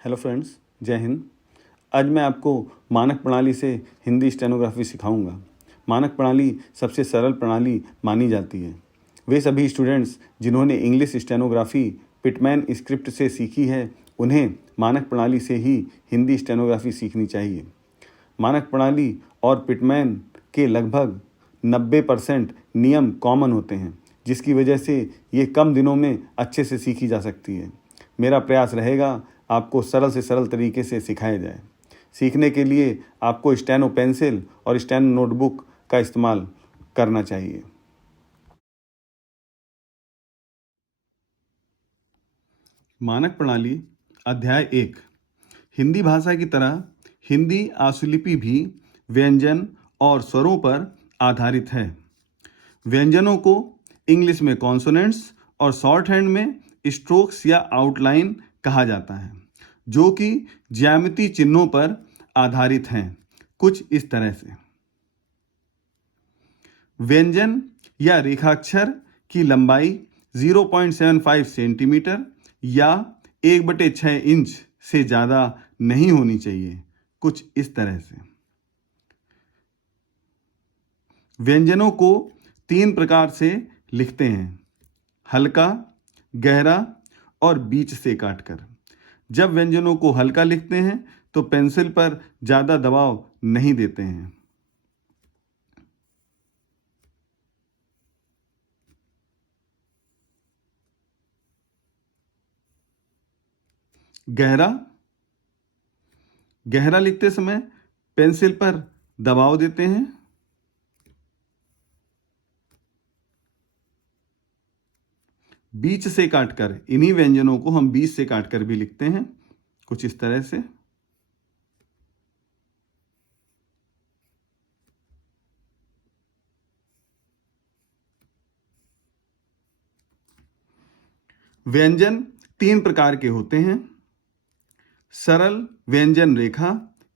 Hello friends, जय हिंद। आज मैं आपको मानक प्रणाली से हिंदी स्टेनोग्राफी सिखाऊंगा। मानक प्रणाली सबसे सरल प्रणाली मानी जाती है। वे सभी स्टूडेंट्स जिन्होंने इंग्लिश स्टेनोग्राफी पिटमैन स्क्रिप्ट से सीखी है, उन्हें मानक प्रणाली से ही हिंदी स्टेनोग्राफी सीखनी चाहिए। मानक प्रणाली और पिटमैन के लगभग 90% नियम कॉमन होते हैं, जिसकी वजह से ये कम दिनों में अच्छे से सीखी जा सकती है। मेरा प्रयास रहेगा आपको सरल से सरल तरीके से सिखाया जाए। सीखने के लिए आपको स्टेनो पेंसिल और स्टेनो नोटबुक का इस्तेमाल करना चाहिए। मानक प्रणाली अध्याय 1। हिंदी भाषा की तरह हिंदी आशुलिपि भी व्यंजन और स्वरों पर आधारित है। व्यंजनों को इंग्लिश में कॉन्सोनेंट्स और शॉर्ट हैंड में स्ट्रोक्स या आउटलाइन कहा जाता है, जो कि ज्यामितीय चिन्हों पर आधारित हैं। कुछ इस तरह से व्यंजन या रेखाक्षर की लंबाई 0.75 सेंटीमीटर या 1/6 इंच से ज़्यादा नहीं होनी चाहिए। कुछ इस तरह से व्यंजनों को 3 प्रकार से लिखते हैं: हल्का, गहरा और बीच से काटकर। जब व्यंजनों को हल्का लिखते हैं तो पेंसिल पर ज़्यादा दबाव नहीं देते हैं। गहरा लिखते समय पेंसिल पर दबाव देते हैं। बीच से काटकर, इन्हीं व्यंजनों को हम बीच से काटकर भी लिखते हैं, कुछ इस तरह से। व्यंजन 3 प्रकार के होते हैं: सरल व्यंजन रेखा,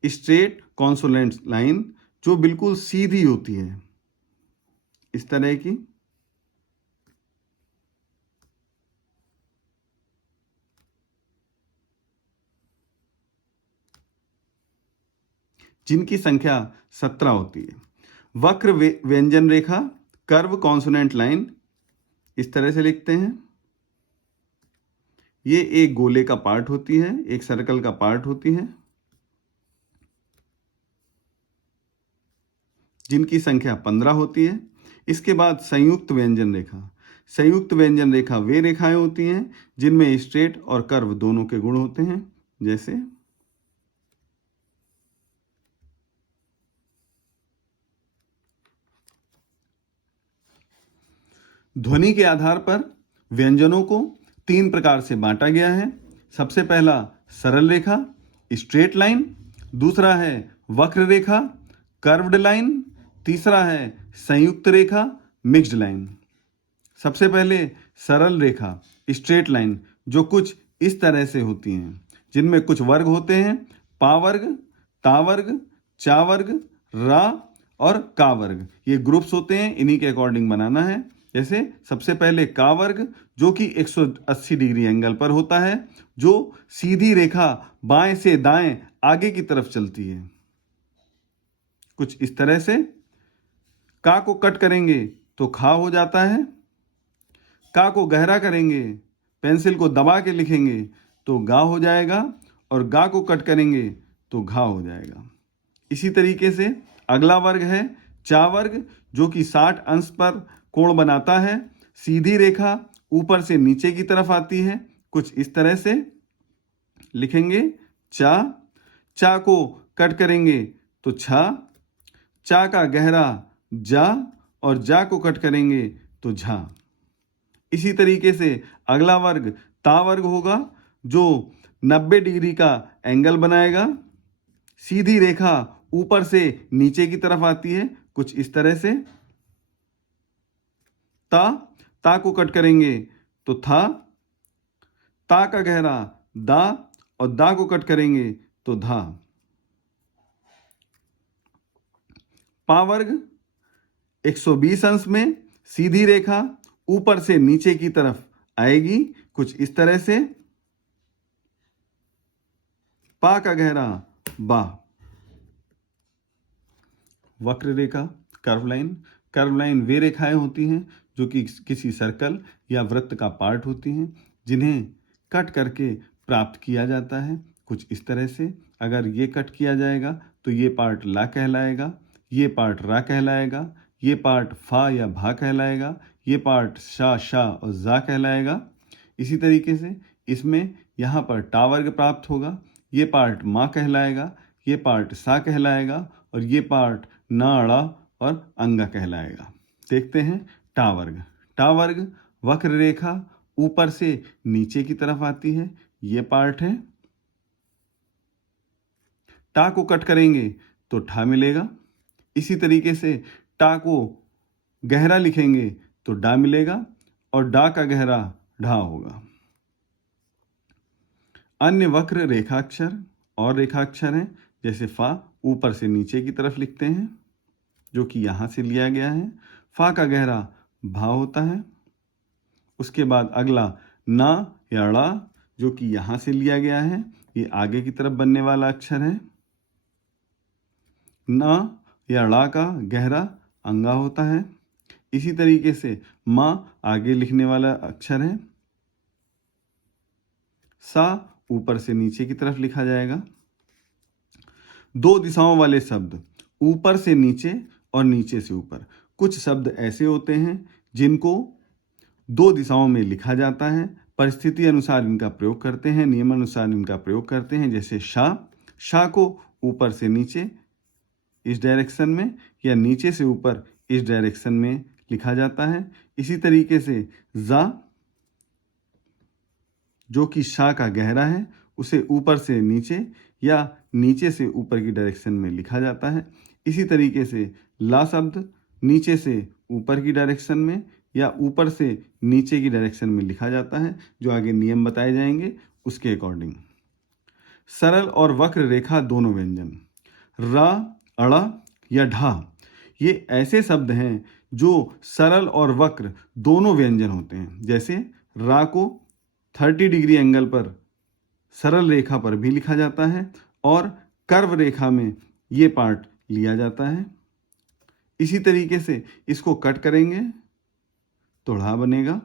स्ट्रेट कॉन्सोनेंट लाइन, जो बिल्कुल सीधी होती है, इस तरह की। जिनकी संख्या 17 होती है। वक्र व्यंजन रेखा, कर्व कॉन्सोनेंट लाइन, इस तरह से लिखते हैं। ये एक गोले का पार्ट होती है, एक सर्कल का पार्ट होती है, जिनकी संख्या 15 होती है। इसके बाद संयुक्त व्यंजन रेखा। संयुक्त व्यंजन रेखा वे रेखाएं होती हैं जिनमें स्ट्रेट और कर्व दोनों के गुण होते हैं, जैसे ध्वनि के आधार पर व्यंजनों को 3 प्रकार से बांटा गया है। सबसे पहला सरल रेखा, स्ट्रेट लाइन। दूसरा है वक्र रेखा, कर्व्ड लाइन। तीसरा है संयुक्त रेखा, मिक्स्ड लाइन। सबसे पहले सरल रेखा, स्ट्रेट लाइन, जो कुछ इस तरह से होती हैं, जिनमें कुछ वर्ग होते हैं: पा वर्ग, ता वर्ग, चा वर्ग, रा और का वर्ग। ये ग्रुप्स होते हैं, इन्हीं के अकॉर्डिंग बनाना है। जैसे सबसे पहले का वर्ग, जो कि 180 डिग्री एंगल पर होता है, जो सीधी रेखा बाएं से दाएं आगे की तरफ चलती है, कुछ इस तरह से। का को कट करेंगे तो खा हो जाता है। का को गहरा करेंगे, पेंसिल को दबा के लिखेंगे तो गा हो जाएगा, और गा को कट करेंगे तो घा हो जाएगा। इसी तरीके से अगला वर्ग है चा वर्ग, जो कि 60 अंश पर कोण बनाता है। सीधी रेखा ऊपर से नीचे की तरफ आती है, कुछ इस तरह से लिखेंगे। चा, चा को कट करेंगे तो छा, चा का गहरा जा, और जा को कट करेंगे तो झा। इसी तरीके से अगला वर्ग ता वर्ग होगा, जो 90 डिग्री का एंगल बनाएगा। सीधी रेखा ऊपर से नीचे की तरफ आती है, कुछ इस तरह से। ता को कट करेंगे तो था, ता का गहरा दा, और दा को कट करेंगे तो धा। पा वर्ग 120 अंश में सीधी रेखा ऊपर से नीचे की तरफ आएगी, कुछ इस तरह से। पा का गहरा बा। वक्र रेखा कर्व लाइन वे रेखाएं होती हैं जो कि किसी सर्कल या वृत्त का पार्ट होती हैं जिन्हें कट करके प्राप्त किया जाता है कुछ इस तरह से। अगर ये कट किया जाएगा तो ये पार्ट ला कहलाएगा, ये पार्ट रा कहलाएगा, ये पार्ट फा या भा कहलाएगा, ये पार्ट शा और जा कहलाएगा। इसी तरीके से इसमें यहाँ पर टा वर्ग प्राप्त होगा, ये पार्ट माँ कहलाएगा, ये पार्ट सा कहलाएगा और ये पार्ट ना अड़ा और अंगा कहलाएगा। देखते हैं टा वर्ग वक्र रेखा ऊपर से नीचे की तरफ आती है, ये पार्ट है। टा को कट करेंगे तो ठा मिलेगा। इसी तरीके से टा को गहरा लिखेंगे तो डा मिलेगा और डा का गहरा ढा होगा। अन्य वक्र रेखाक्षर और रेखाक्षर हैं, जैसे फा ऊपर से नीचे की तरफ लिखते हैं जो कि यहाँ से लिया गया है। फा का गहरा भा होता है। उसके बाद अगला ना या ड़ा जो कि यहाँ से लिया गया है, ये आगे की तरफ बनने वाला अक्षर है। ना या ड़ा का गहरा अंगा होता है। इसी तरीके से माँ आगे लिखने वाला अक्षर है। सा ऊपर से नीचे की तरफ लिखा जाएगा। दो दिशाओं वाले शब्द ऊपर से नीचे और नीचे से ऊपर। कुछ शब्द ऐसे होते हैं जिनको दो दिशाओं में लिखा जाता है, परिस्थिति अनुसार इनका प्रयोग करते हैं, नियम अनुसार इनका प्रयोग करते हैं। जैसे शा को ऊपर से नीचे इस डायरेक्शन में या नीचे से ऊपर इस डायरेक्शन में लिखा जाता है। इसी तरीके से जा जो कि शा का गहरा है उसे ऊपर से नीचे या नीचे से ऊपर की डायरेक्शन में लिखा जाता है। इसी तरीके से ला शब्द नीचे से ऊपर की डायरेक्शन में या ऊपर से नीचे की डायरेक्शन में लिखा जाता है, जो आगे नियम बताए जाएंगे उसके अकॉर्डिंग। सरल और वक्र रेखा दोनों व्यंजन रा अड़ा या ढा, ये ऐसे शब्द हैं जो सरल और वक्र दोनों व्यंजन होते हैं। जैसे रा को 30 डिग्री एंगल पर सरल रेखा पर भी लिखा जाता है और कर्व रेखा में ये पार्ट लिया जाता है। इसी तरीके से इसको कट करेंगे तो ढ़ा बनेगा।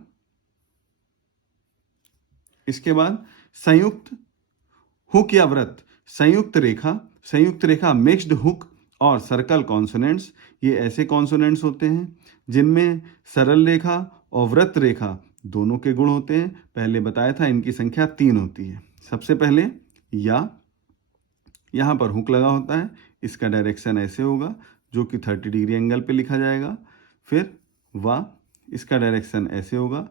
इसके बाद संयुक्त हुक या वृत्त, संयुक्त रेखा मिक्स्ड हुक और सर्कल कॉन्सोनेंट्स, ये ऐसे कॉन्सोनेंट्स होते हैं जिनमें सरल रेखा और वृत्त रेखा दोनों के गुण होते हैं। पहले बताया था इनकी संख्या 3 होती है। सबसे पहले या, यहाँ पर हुक लगा होता है, इसका डायरेक्शन ऐसे होगा जो कि 30 डिग्री एंगल पे लिखा जाएगा। फिर वा, इसका डायरेक्शन ऐसे होगा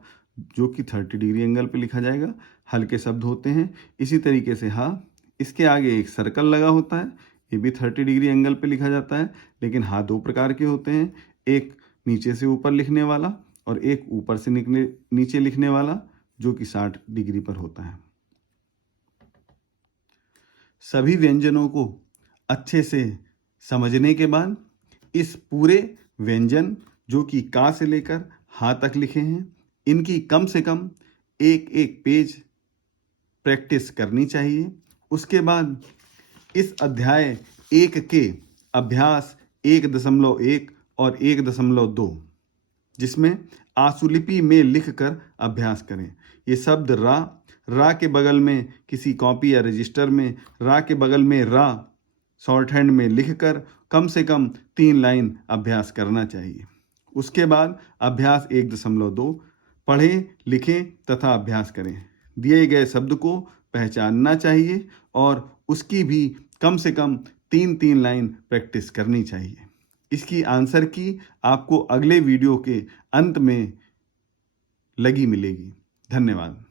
जो कि 30 डिग्री एंगल पे लिखा जाएगा। हल्के शब्द होते हैं। इसी तरीके से हा, इसके आगे एक सर्कल लगा होता है, ये भी 30 डिग्री एंगल पे लिखा जाता है। लेकिन हा दो प्रकार के होते हैं, एक नीचे से ऊपर लिखने वाला और एक ऊपर से नीचे लिखने वाला जो कि 60 डिग्री पर होता है। सभी व्यंजनों को अच्छे से समझने के बाद इस पूरे व्यंजन जो कि का से लेकर हा तक लिखे हैं, इनकी कम से कम एक एक पेज प्रैक्टिस करनी चाहिए। उसके बाद इस अध्याय 1 के अभ्यास 1.1 और 1.2 जिसमें आशुलिपि में लिखकर अभ्यास करें। ये शब्द रा के बगल में किसी कॉपी या रजिस्टर में रा के बगल में रा शॉर्ट हैंड में लिखकर कम से कम 3 लाइन अभ्यास करना चाहिए। उसके बाद अभ्यास 1.2 पढ़ें, लिखें तथा अभ्यास करें। दिए गए शब्द को पहचानना चाहिए और उसकी भी कम से कम 3 लाइन प्रैक्टिस करनी चाहिए। इसकी आंसर की आपको अगले वीडियो के अंत में लगी मिलेगी। धन्यवाद।